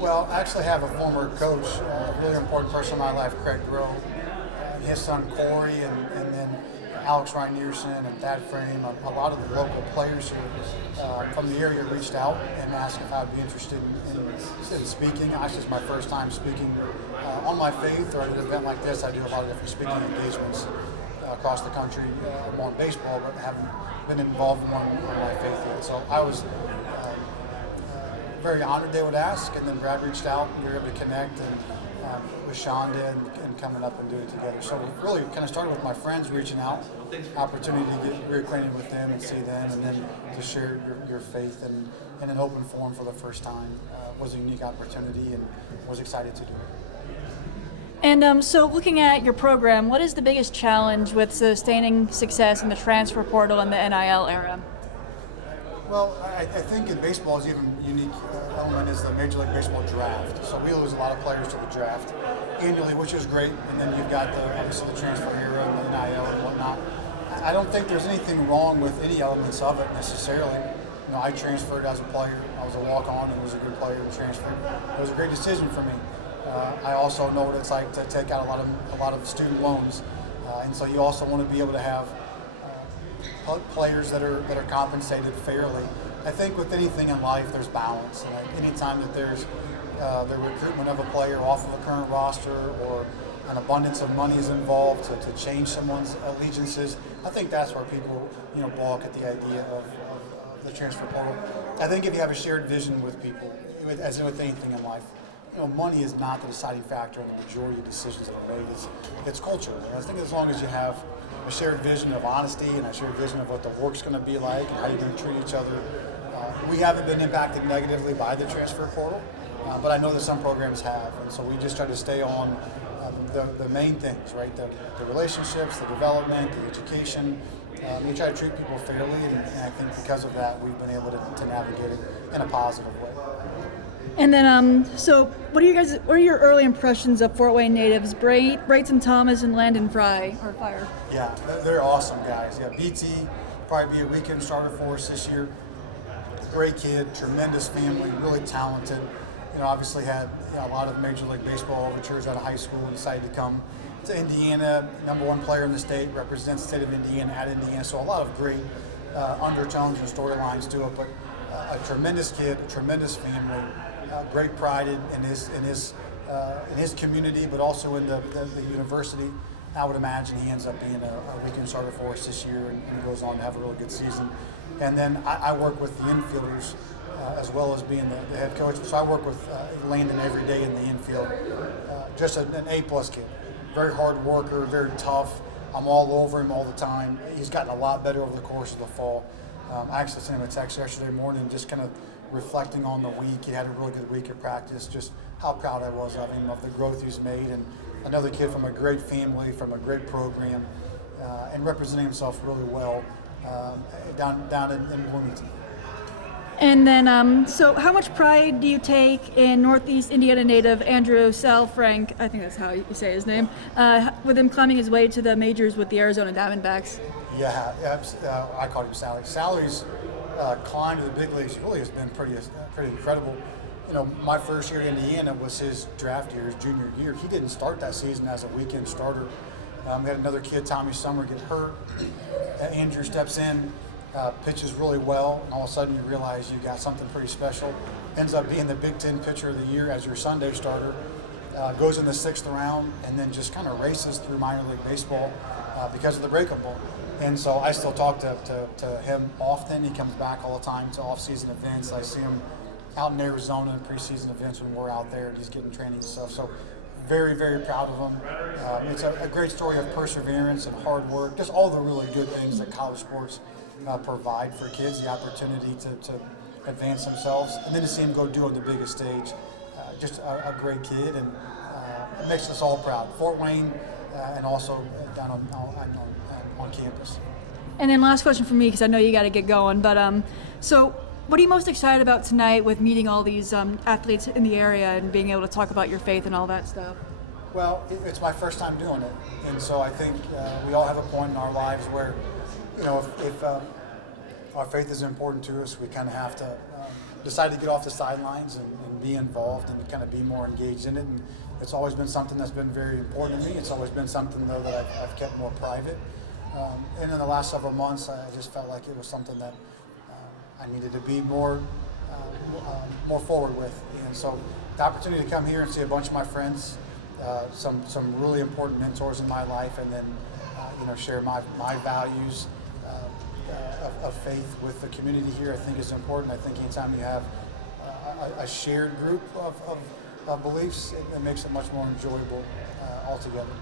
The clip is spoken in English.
Well, I actually have a former coach, a really important person in my life, Craig Groh, his son Corey, and then Alex Reinierson and Thad Frame. A lot of the local players here from the area reached out and asked if I would be interested in speaking. Actually, it's my first time speaking on my faith or at an event like this. I do a lot of different speaking engagements across the country on baseball, but haven't been involved in one on my faith yet. So I was very honored they would ask, and then Brad reached out and we were able to connect with Shonda and coming up and doing it together. So it really kind of started with my friends reaching out, opportunity to get reacquainted with them and see them, and then to share your faith in an open forum for the first time was a unique opportunity, and was excited to do it. And so looking at your program, what is the biggest challenge with sustaining success in the transfer portal and the NIL era? Well, I think in baseball is even unique element is the Major League Baseball draft. So we lose a lot of players to the draft annually, which is great. And then you've got obviously the transfer era and the NIL and whatnot. I don't think there's anything wrong with any elements of it necessarily. You know, I transferred as a player. I was a walk-on and was a good player and transferred. It was a great decision for me. I also know what it's like to take out a lot of student loans, and so you also want to be able to have players that are compensated fairly. I think with anything in life, there's balance, and anytime that there's the recruitment of a player off of a current roster or an abundance of money is involved to change someone's allegiances, I think that's where people balk at the idea of the transfer portal. I think if you have a shared vision with people, as with anything in life, money is not the deciding factor in the majority of decisions that are made. It's culture. And I think as long as you have a shared vision of honesty and a shared vision of what the work's going to be like and how you're going to treat each other, we haven't been impacted negatively by the transfer portal, but I know that some programs have, and so we just try to stay on the main things, right? The relationships, the development, the education. We try to treat people fairly, and I think because of that, we've been able to navigate it in a positive way. And then, so what are your early impressions of Fort Wayne natives, Brayton Thomas and Landon Fry? Yeah, they're awesome guys. Yeah, BT probably be a weekend starter for us this year. Great kid, tremendous family, really talented. Obviously had a lot of Major League Baseball overtures out of high school and decided to come to Indiana. #1 player in the state, represents the state of Indiana at Indiana. So a lot of great undertones and storylines to it, but a tremendous kid, a tremendous family. Great pride in his community, but also in the university. I would imagine he ends up being a weekend starter for us this year and goes on to have a really good season. And then I work with the infielders as well as being the head coach. So I work with Landon every day in the infield. Just an A-plus kid. Very hard worker, very tough. I'm all over him all the time. He's gotten a lot better over the course of the fall. I actually sent him a text yesterday morning just kind of reflecting on the week. He had a really good week at practice, just how proud I was of him, of the growth he's made, and another kid from a great family, from a great program, and representing himself really well down in Bloomington. And then, so how much pride do you take in Northeast Indiana native Andrew Salfrank, I think that's how you say his name, with him climbing his way to the majors with the Arizona Diamondbacks? Yeah, I called him Sally. Sally's climb to the big leagues really has been pretty incredible. My first year in Indiana was his draft year, his junior year. He didn't start that season as a weekend starter. We had another kid, Tommy Summer, get hurt. Andrew steps in, pitches really well, and all of a sudden you realize you got something pretty special. Ends up being the Big Ten pitcher of the year as your Sunday starter. Goes in the 6th round, and then just kind of races through minor league baseball because of the breakup ball. And so I still talk to him often. He comes back all the time to off-season events. I see him out in Arizona in preseason events when we're out there and he's getting training and stuff. So very, very proud of him. It's a great story of perseverance and hard work, just all the really good things that college sports provide for kids, the opportunity to advance themselves, and then to see him go do it on the biggest stage. Just a great kid, and it makes us all proud. Fort Wayne and also down on campus. And then last question for me, because I know you got to get going, but so what are you most excited about tonight with meeting all these athletes in the area and being able to talk about your faith and all that stuff? Well, it's my first time doing it, and so I think we all have a point in our lives where, if our faith is important to us, we kind of have to decide to get off the sidelines and be involved and to kind of be more engaged in it. And it's always been something that's been very important to me. It's always been something, though, that I've kept more private. And in the last several months, I just felt like it was something that I needed to be more forward with. And so the opportunity to come here and see a bunch of my friends, some really important mentors in my life, and then share my values of faith with the community here, I think is important. I think anytime you have a shared group of beliefs, it makes it much more enjoyable altogether.